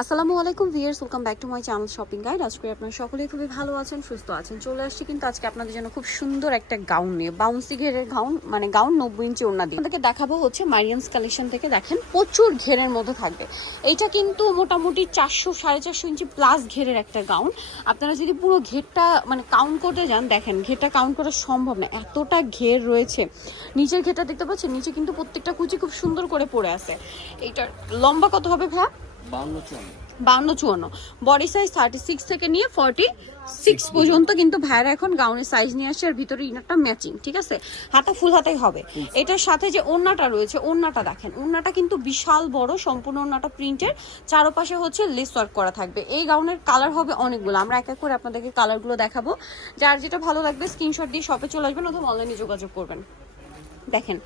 আসসালামু আলাইকুম viewers welcome back to my channel shopping guide. আজকে আপনারা সকলেই খুবই ভালো আছেন, সুস্থ আছেন। চলে আসছি কিন্তু আজকে আপনাদের জন্য খুব সুন্দর একটা গাউন নিয়ে বাউন্সি ঘেরের গাউন মানে গাউন নব্বই ইঞ্চি ওড়না দিয়ে। আপনাদেরকে দেখাবো হচ্ছে মারিয়ান্স কালেকশন থেকে, দেখেন প্রচুর ঘেরের মধ্যে থাকবে। এইটা কিন্তু মোটামুটি চারশো, সাড়ে চারশো ইঞ্চি প্লাস ঘেরের একটা গাউন। আপনারা যদি পুরো ঘেরটা মানে কাউন্ট করতে যান, দেখেন ঘেরটা কাউন্ট করা সম্ভব না, এতটা ঘের রয়েছে। নিচের ঘেরটা দেখতে পাচ্ছেন, নিচে কিন্তু প্রত্যেকটা কুচি খুব সুন্দর করে পড়ে আছে। এইটার লম্বা কত হবে ভাইয়া? বাউন্ন চুয়ান্ন। বডি সাইজ থার্টি সিক্স থেকে নিয়ে ফর্টি সিক্স পর্যন্ত। কিন্তু ভাইরা এখন গাউনের সাইজ নিয়ে আসছে আর ভিতরে ইনারটা ম্যাচিং ঠিক আছে? হাতা ফুল হাতাই হবে। এটার সাথে যে ওড়নাটা রয়েছে ওড়নাটা দেখেন ওড়নাটা কিন্তু বিশাল বড় সম্পূর্ণ ওড়নাটা প্রিন্টের চারপাশে হচ্ছে লেস ওয়ার্ক করা থাকবে। এই গাউনের কালার হবে অনেকগুলো আমরা এক এক করে আপনাদেরকে কালারগুলো দেখাবো। যার যেটা ভালো লাগবে স্ক্রিনশট দিয়ে শপে চলে আসবেন অথবা অনলাইনে যোগাযোগ করবেন। দেখেন,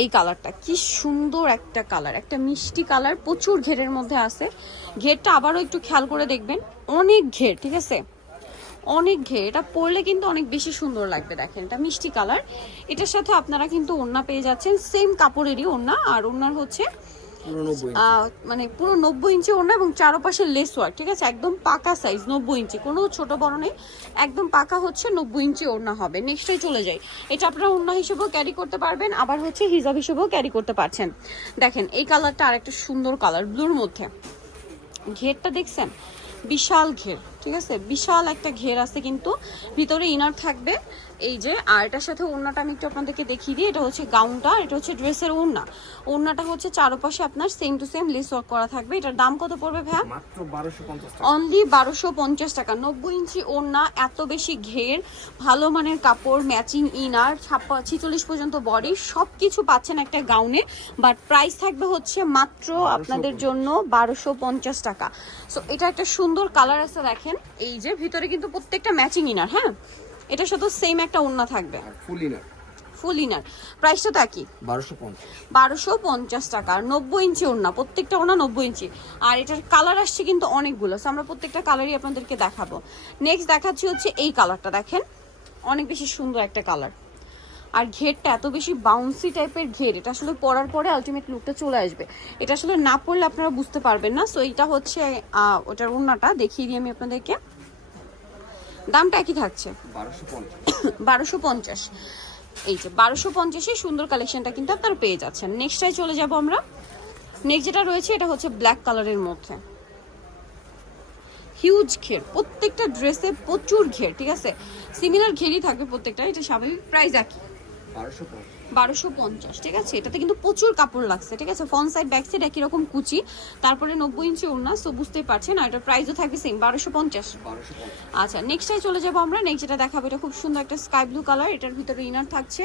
এই কালারটা কি সুন্দর একটা কালার, একটা মিষ্টি কালার, প্রচুর ঘেরের মধ্যে আছে। ঘেরটা আবারও একটু খেয়াল করে দেখবেন, অনেক ঘের, ঠিক আছে? অনেক ঘের, এটা পরলে কিন্তু অনেক বেশি সুন্দর লাগবে, দেখেন, এটা মিষ্টি কালার। এটার সাথে আপনারা কিন্তু ওড়না পেয়ে যাচ্ছেন সেম কাপড়েরই ওড়না, আর ওড়নার হচ্ছে মানে পুরো নব্বই ইঞ্চি ওড়না এবং চারপাশে লেস ওয়ার্ক ঠিক আছে? একদম পাকা সাইজ নব্বই ইঞ্চি কোনো ছোট বড় নেই। একদম পাকা হচ্ছে নব্বই ইঞ্চি ওড়না হবে। নেক্সটে চলে যাই। এটা আপনারা ওড়না হিসেবেও ক্যারি করতে পারবেন, আবার হচ্ছে হিজাব হিসেবেও ক্যারি করতে পারছেন। দেখেন, এই কালারটা আরেকটা সুন্দর কালার ব্লুর মধ্যে। ঘেরটা দেখছেন? বিশাল ঘের। ঠিক আছে? বিশাল একটা ঘের আছে কিন্তু ভিতরে ইনার থাকবে। এই যে আর এটার সাথে ওড়নাটা আমি একটু আপনাদেরকে দেখিয়ে দিই। এটা হচ্ছে গাউনটা এটা হচ্ছে ড্রেসের ওড়না। ওড়নাটা হচ্ছে চারপাশে আপনার same to same lace work করা থাকবে। এটার দাম কত পড়বে ভাইয়া? টাকা। অনলি বারোশো পঞ্চাশ টাকা। নব্বই ইঞ্চি ওড়না এত বেশি ঘের ভালো মানের কাপড় ম্যাচিং ইনার ছাপ্পা ছিচল্লিশ পর্যন্ত বডি সব কিছু পাচ্ছেন একটা গাউনে বাট প্রাইস থাকবে হচ্ছে মাত্র আপনাদের জন্য বারোশো পঞ্চাশ টাকা। সো এটা একটা সুন্দর কালার আছে দেখেন। এই যে ভিতরে কিন্তু প্রত্যেকটা ম্যাচিং ইনার হ্যাঁ? এটা শুধু সেম একটা ওন্না থাকবে। ফুল ইনার ফুল ইনার প্রাইসটা তো পঞ্চাশ। বারোশো পঞ্চাশ টাকা আর নব্বই ইঞ্চি ওড়না প্রত্যেকটা ওড়না নব্বই ইঞ্চি। আর এটার কালার আসছে কিন্তু অনেকগুলো সো আমরা প্রত্যেকটা কালারই আপনাদেরকে দেখাবো। নেক্সট দেখাচ্ছি হচ্ছে এই কালারটা দেখেন। অনেক বেশি সুন্দর একটা কালার আর ঘেরটা এত বেশি বাউন্সি টাইপের ঘের, এটা আসলে পরার পরে আলটিমেট লুকটা চলে আসবে। এটা আসলে না পড়লে আপনারা বুঝতে পারবেন না সো এটা হচ্ছে ওটার ওড়নাটা, দেখিয়ে দিই আমি আপনাদেরকে। দামটা একই থাকছে। বারোশো পঞ্চাশ। এই যে, বারোশো পঞ্চাশে সুন্দর কালেকশনটা কিন্তু আপনারা পেয়ে যাচ্ছেন। নেক্সটটাই চলে যাব আমরা। নেক্সট যেটা রয়েছে, এটা হচ্ছে ব্ল্যাক কালারের মধ্যে। হিউজ ঘের, প্রত্যেকটা ড্রেসে প্রচুর ঘের, ঠিক আছে? সিমিলার ঘেরই থাকবে প্রত্যেকটা, এটা স্বাভাবিক প্রাইস একই। বারোশো পঞ্চাশ। ঠিক আছে? এটাতে কিন্তু প্রচুর কাপড় লাগছে ঠিক আছে? ফ্রন্ট সাইড ব্যাক সাইড একই রকম কুচি তারপরে নব্বই ইঞ্চি ওড়না সো বুঝতেই পারছেন আর এটার প্রাইসও থাকবে সেম বারোশো পঞ্চাশ। আচ্ছা নেক্সটে চলে যাব আমরা নেক্সট যেটা দেখাবো এটা খুব সুন্দর একটা স্কাই ব্লু কালার এটার ভিতরে ইনার থাকছে।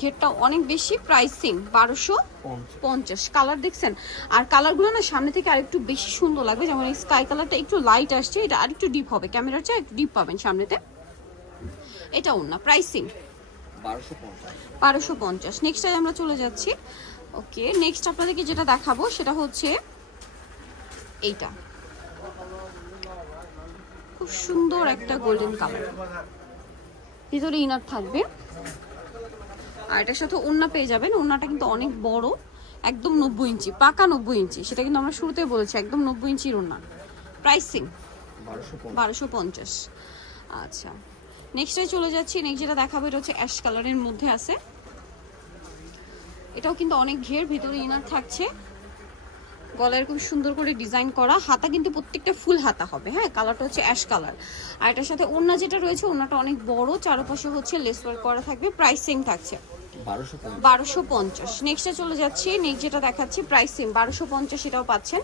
ঘেরটা অনেক বেশি প্রাইসিং বারোশো পঞ্চাশ। পঞ্চাশ। কালার দেখছেন? আর কালারগুলো না সামনে থেকে আরেকটু বেশি সুন্দর লাগবে যেমন এই স্কাই কালারটা একটু লাইট আসছে এটা আরেকটু ডিপ হবে ক্যামেরার চেয়ে একটু ডিপ পাবেন সামনেতে। এটা না প্রাইসিং বারোশো পঞ্চাশ। নেক্সট আমরা চলে যাচ্ছি। ওকে নেক্সট আপনাদেরকে যেটা দেখাবো সেটা হচ্ছে এইটা। খুব সুন্দর একটা গোল্ডেন কালার ভিতরে ইনার থাকবে। আর এটার সাথে ওড়না পেয়ে যাবেন। ওড়নাটা কিন্তু অনেক বড় একদম নব্বই ইঞ্চি পাকা নব্বই ইঞ্চি। সেটা কিন্তু আমরা শুরুতে বলেছি একদম নব্বই ইঞ্চির ওড়না। প্রাইসিং বারোশো পঞ্চাশ। আচ্ছা। নেক্সটে চলে যাচ্ছি। নেক্সট যেটা দেখাবো এটা হচ্ছে অ্যাশ কালারের মধ্যে আছে। এটাও কিন্তু অনেক ঘের ভিতরে ইনার থাকছে। গলায় খুব সুন্দর করে ডিজাইন করা। হাতা কিন্তু প্রত্যেকটা ফুল হাতা হবে হ্যাঁ? কালারটা হচ্ছে অ্যাশ কালার আর এটার সাথে ওড়না যেটা রয়েছে ওড়নাটা অনেক বড়। চারপাশে হচ্ছে লেস ওয়ার্ক করা থাকবে। প্রাইস সেম থাকছে। বারোশো পঞ্চাশ। নেক্সটে চলে যাচ্ছি। নেক্সট যেটা দেখাচ্ছি প্রাইস সেম বারোশো পঞ্চাশ এটাও পাচ্ছেন।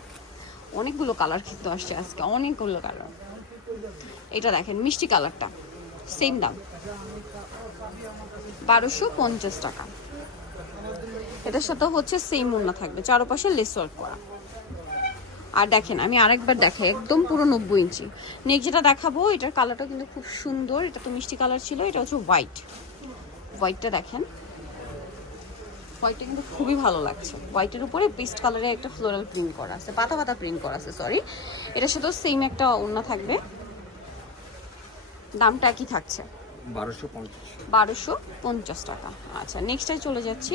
অনেকগুলো কালার কিন্তু আসছে আজকে। অনেকগুলো কালার এটা দেখেন মিষ্টি কালারটা সেম দাম। বারোশো পঞ্চাশ টাকা। এটার সাথে হচ্ছে সেম ওড়না থাকবে, চারপাশে লেস ওয়ার্ক করা। আর দেখেন, আমি আরেকবার দেখাই, একদম পুরো নব্বই ইঞ্চি। নেক্সট যেটা দেখাবো, এটার কালারটা কিন্তু খুব সুন্দর, এটা তো মিষ্টি কালার ছিল, এটা হচ্ছে হোয়াইট হোয়াইটটা দেখেন। হোয়াইটটা কিন্তু খুবই ভালো লাগছে। হোয়াইটের উপরে পেস্ট কালারে একটা ফ্লোরাল প্রিন্ট করা আছে, পাতা পাতা প্রিন্ট করা আছে সরি এটার সাথেও সেম একটা ওড়না থাকবে। দামটা একই থাকছে। বারোশো পঞ্চাশ। বারোশো পঞ্চাশ টাকা। আচ্ছা নেক্সটটাই চলে যাচ্ছি।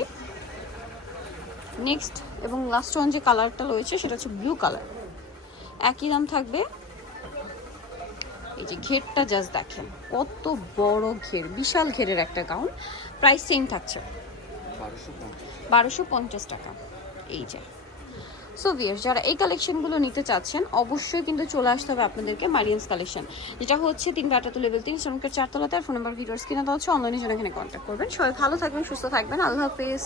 নেক্সট এবং লাস্ট ওয়ান যে কালারটা রয়েছে সেটা হচ্ছে ব্লু কালার একই দাম থাকবে। এই যে ঘেরটা জাস্ট দেখেন কত বড় ঘের বিশাল ঘেরের একটা গাউন প্রাইস সেম থাকছে। বারোশো পঞ্চাশ। বারোশো পঞ্চাশ টাকা। এই যে সো ভিয়ার্স যারা এই কালেকশনগুলো নিতে চাচ্ছেন, অবশ্যই কিন্তু চলে আসতে হবে আপনাদেরকে মারিয়ান্স কালেকশন যেটা হচ্ছে তিন বাটাতে লেভেল তিন শ্রমিকের চারতলাতে, আর ফোন নাম্বার ভিডিওস কিনা দেওয়া হচ্ছে অনলাইনে জন্য এখানে কন্ট্যাক্ট করবেন। সবাই ভালো থাকবেন, সুস্থ থাকবেন, আল্লাহ হাফেজ।